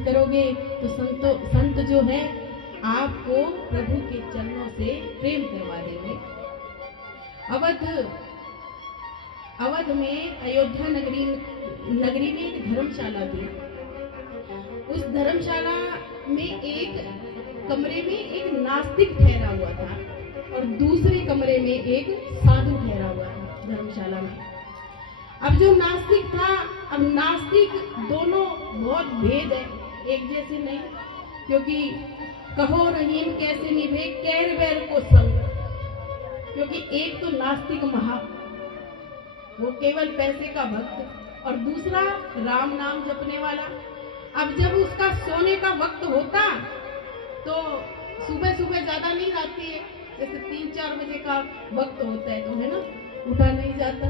दर्शन करोगे तो संत जो है आपको प्रभु के चरणों से प्रेम करवा देंगे। अवध में अयोध्या नगरी में एक धर्मशाला थी। उस धर्मशाला में एक कमरे में एक नास्तिक ठहरा हुआ था और दूसरे कमरे में एक साधु ठहरा हुआ था धर्मशाला में। अब जो नास्तिक था, अब नास्तिक दोनों बहुत भेद है, एक जैसे नहीं, क्योंकि कहो रहीम कैसे निभे कैर बैर को संग, क्योंकि एक तो नास्तिक वो केवल पैसे का भक्त और दूसरा राम नाम जपने वाला। अब जब उसका सोने का वक्त होता तो सुबह सुबह ज्यादा नींद आती है, जैसे 3-4 बजे का वक्त होता है तो है ना, उठा नहीं जाता।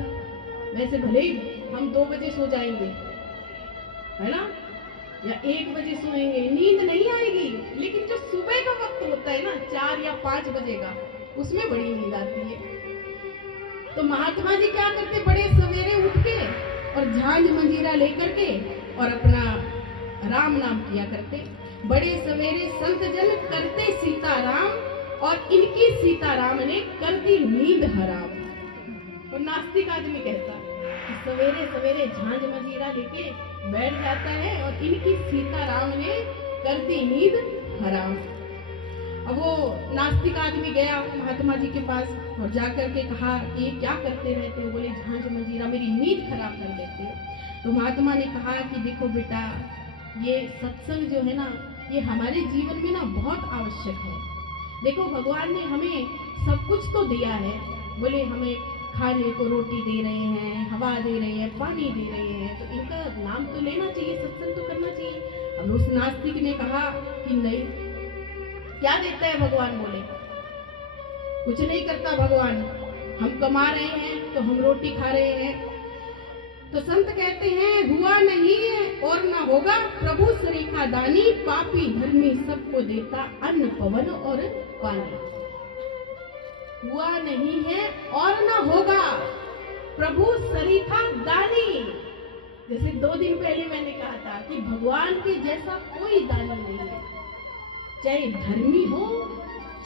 वैसे भले ही हम 2 बजे सो जाएंगे है ना, या 1 बजे सोएंगे, नींद नहीं आएगी, लेकिन जो सुबह का वक्त होता है ना 4 या 5 बजे का, उसमें बड़ी नींद आती है। तो महात्मा जी क्या करते, बड़े सवेरे उठ के और झांझ मंजीरा लेकर के और अपना राम नाम किया करते। बड़े सवेरे संत जन करते सीताराम और इनकी सीताराम ने कर दी नींद हराम। और नास्तिक आदमी कहता कि सवेरे सवेरे झांझ मंजीरा लेके बैठ जाता है और इनकी सीताराम ने कर दी नींद हराम। अब वो नास्तिक आदमी गया महात्मा जी के पास और जाकर के कहा कि ये क्या करते रहते हो? बोले झांझ मंजीरा मेरी नींद खराब कर देते हो। तो महात्मा ने कहा कि देखो बेटा, ये सत्संग जो है ना, ये हमारे जीवन में ना बहुत आवश्यक है। देखो भगवान ने हमें सब कुछ तो दिया है, बोले हमें खाने को रोटी दे रहे हैं, हवा दे रहे हैं, पानी दे रहे हैं, तो इनका नाम तो लेना चाहिए, सत्संग तो करना चाहिए। अब उस नास्तिक ने कहा कि नहीं, क्या देता है भगवान? बोले कुछ नहीं करता भगवान, हम कमा रहे हैं तो हम रोटी खा रहे हैं। तो संत कहते हैं हुआ नहीं है और ना होगा, प्रभु सरीखा दानी, पापी धर्मी सबको देता अन्न पवन और पानी। हुआ नहीं है और ना होगा, प्रभु सरीखा दानी। जैसे 2 दिन पहले मैंने कहा था कि भगवान के जैसा कोई दानी नहीं है, चाहे धर्मी हो,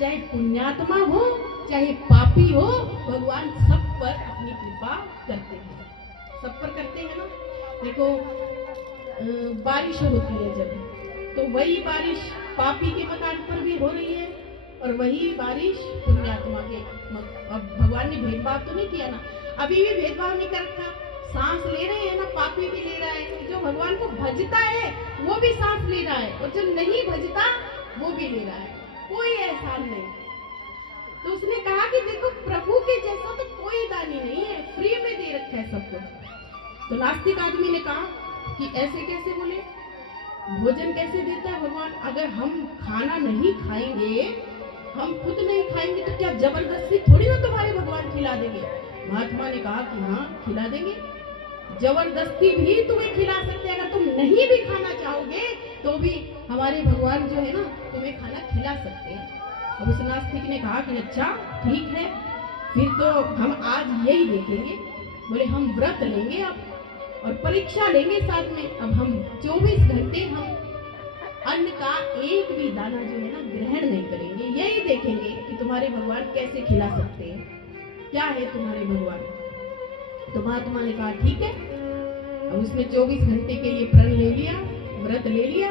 चाहे पुण्यात्मा हो, चाहे पापी हो, भगवान सब पर अपनी कृपा करते हैं, सब पर करते हैं ना। देखो बारिश होती है जब, तो वही बारिश पापी के मकान पर भी हो रही है और वही बारिश पुण्यात्मा के। अब भगवान ने भेदभाव तो नहीं किया ना, अभी भी भेदभाव नहीं कर रखा। सांस ले रहे हैं ना, पापी भी ले रहा है, जो भगवान को भजता है वो भी सांस ले रहा है और जो नहीं भजता वो भी ले रहा है, कोई एहसान नहीं। तो उसने कहा कि देखो प्रभु के जैसा तो कोई दानी नहीं है, फ्री में दे रखा है सब कुछ। तो नास्तिक आदमी ने कहा कि ऐसे कैसे? बोले भोजन कैसे देता है भगवान? अगर हम खाना नहीं खाएंगे, हम खुद नहीं खाएंगे, तो क्या जबरदस्ती थोड़ी ना तुम्हारे भगवान खिला देंगे? महात्मा ने कहा कि हाँ खिला देंगे, जबरदस्ती भी तुम्हें खिला सकते हैं। अगर तुम नहीं भी खाना चाहोगे तो भी हमारे भगवान जो है ना तुम्हें खाना खिला सकते हैं। अब उस नास्तिक ने कहा कि अच्छा ठीक है, फिर तो हम आज यही देखेंगे। बोले हम व्रत लेंगे अब और परीक्षा लेंगे साथ में। अब हम 24 घंटे हम अन्न का एक भी दाना जो है ना ग्रहण नहीं करेंगे, यही देखेंगे कि तुम्हारे भगवान कैसे खिला सकते हैं, क्या है तुम्हारे भगवान। तो महात्मा ने कहा ठीक है। अब उसने 24 घंटे के लिए प्रण ले लिया, व्रत ले लिया,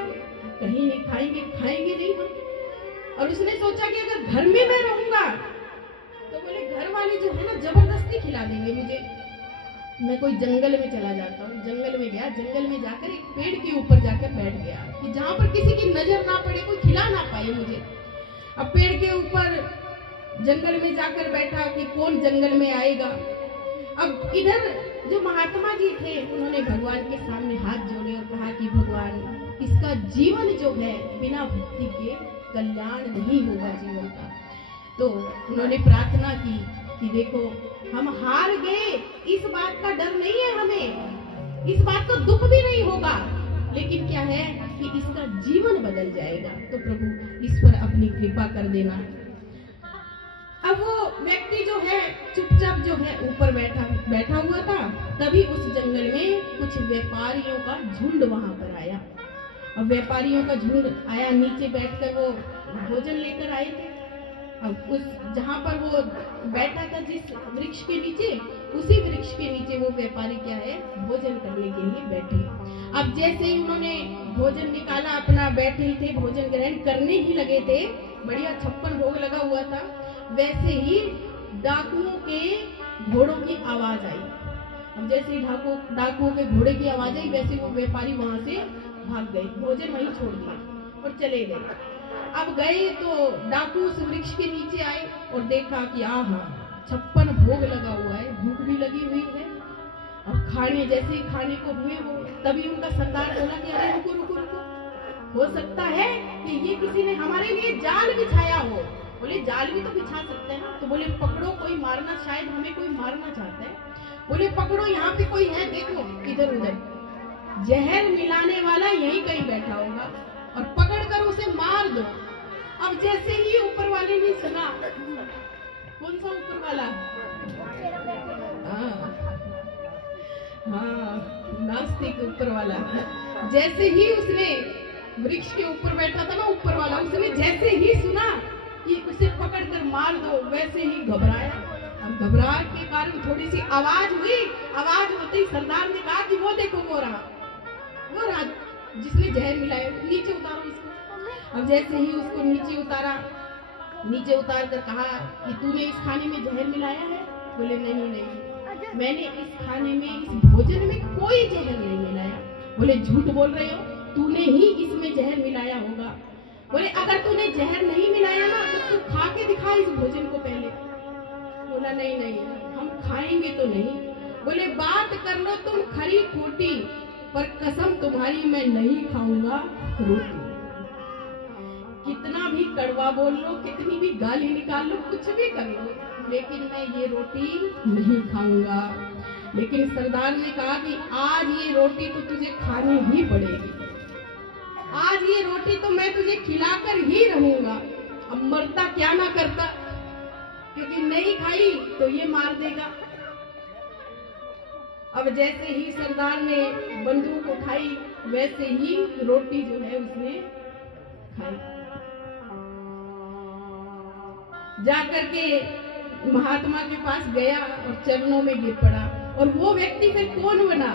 कहीं नहीं खाएंगे, खाएंगे नहीं हम। और उसने सोचा कि अगर घर में मैं रहूंगा तो बोले घर वाले जो है ना जबरदस्ती खिला देंगे मुझे। मैं कोई जंगल में चला जाता हूँ। जंगल में गया, जंगल में जाकर एक पेड़ के ऊपर जाकर बैठ गया कि जहाँ पर किसी की नजर ना पड़े, कोई खिला ना पाए मुझे। अब पेड़ के ऊपर जंगल में जाकर बैठा कि कौन जंगल में आएगा। अब इधर जो महात्मा जी थे उन्होंने भगवान के सामने हाथ जोड़े और कहा कि भगवान इसका जीवन जो है बिना भक्ति के कल्याण नहीं होगा जीवन का। तो उन्होंने प्रार्थना की कि देखो हम हार गए, इस बात का डर नहीं है हमें, इस बात का दुख भी नहीं होगा, लेकिन क्या है कि इसका जीवन बदल जाएगा। तो प्रभु इस पर अपनी कृपा कर देना। अब वो व्यक्ति जो है चुपचाप जो है ऊपर बैठा हुआ था। तभी उस जंगल में कुछ व्यापारियों का झुंड वहां पर आया अब व्यापारियों का झुंड आया, नीचे बैठकर वो भोजन लेकर आए थे। अब उस जहाँ पर वो बैठा था जिस वृक्ष के नीचे, उसी वृक्ष के नीचे वो व्यापारी क्या है, भोजन करने के लिए बैठे। अब जैसे ही उन्होंने भोजन निकाला, अपना बैठे ही थे, भोजन ग्रहण करने ही लगे थे, बढ़िया 56 भोग लगा हुआ था, वैसे ही डाकुओं के घोड़ों की आवाज आई। अब जैसे ही डाकुओं के घोड़े की आवाज आई, वैसे वो व्यापारी वहां से भाग गए, भोजन वहीं छोड़ दिया और चले गए। अब गए तो डाकू उस वृक्ष के नीचे आए और देखा कि आहा 56 भोग लगा हुआ है, भूख भी लगी हुई है। अब खाने जैसे ही खाने को हुए वो, तभी उनका सरदार बोला कि अरे रुको रुको रुको, हो सकता है कि ये किसी ने हमारे लिए जाल बिछाया हो। बोले जाल भी तो बिछा सकते हैं ना। तो बोले पकड़ो, कोई मारना, शायद हमें कोई मारना चाहता है। बोले पकड़ो, यहाँ पे कोई है, देखो इधर उधर, जहर मिलाने वाला यहीं कहीं बैठा होगा और पकड़ कर उसे मार दो। अब जैसे ही ऊपर वाले ने सुना, कौन सा ऊपर वाला, हाँ नास्तिक ऊपर वाला, जैसे ही उसने वृक्ष के ऊपर बैठा था ना ऊपर वाला, उसने जैसे ही सुना कि उसे पकड़ कर मार दो, वैसे ही घबराया। अब घबराहट के कारण थोड़ी सी आवाज हुई, आवाज होते ही सरदार ने कहा कि वो देखो वो रहा जिसने जहर मिलाया, नीचे उतारो उसको। अब जैसे ही उसको नीचे उतारा, नीचे उतार कर कहा कि तूने इस खाने में जहर मिलाया है? बोले नहीं नहीं, मैंने इस खाने में, इस भोजन में कोई जहर नहीं मिलाया। बोले झूठ बोल रहे हो, तूने ही इसमें जहर मिलाया होगा। बोले अगर तूने जहर नहीं मिलाया ना तो तू खा के दिखा इस भोजन को पहले। बोला नहीं नहीं, हम खाएंगे तो नहीं। बोले बात कर लो तुम खरी खोटी, पर कसम तुम्हारी मैं नहीं खाऊंगा रोटी। कितना भी कड़वा बोल लो, कितनी भी गाली निकाल लो, कुछ भी कर लो, लेकिन मैं ये रोटी नहीं खाऊंगा। लेकिन सरदार ने कहा कि आज ये रोटी तो तुझे खानी ही पड़ेगी, आज ये रोटी तो मैं तुझे खिलाकर ही रहूंगा। अब मरता क्या ना करता, क्योंकि नहीं खाई तो ये मार देगा। अब जैसे ही सरदार ने बंदूक उठाई, वैसे ही रोटी जो है उसने खाई। जाकर के महात्मा के पास गया और चरणों में गिर पड़ा। और वो व्यक्ति फिर कौन बना?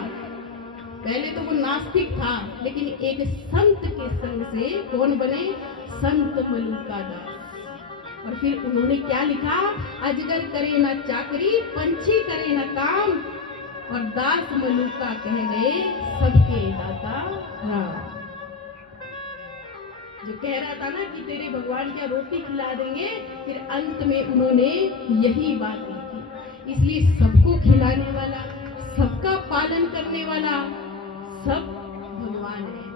पहले तो वो नास्तिक था, लेकिन एक संत के संग से कौन बने? संत मलुका दास। और फिर उन्होंने क्या लिखा? अजगर करे ना चाकरी, पंछी करे ना काम, और दास मलुका कह गए सबके दाता राम। जो कह रहा था ना कि तेरे भगवान क्या रोटी खिला देंगे, फिर अंत में उन्होंने यही बात लिखी। इसलिए सबको खिलाने वाला, सबका पालन करने वाला सब भगवान है।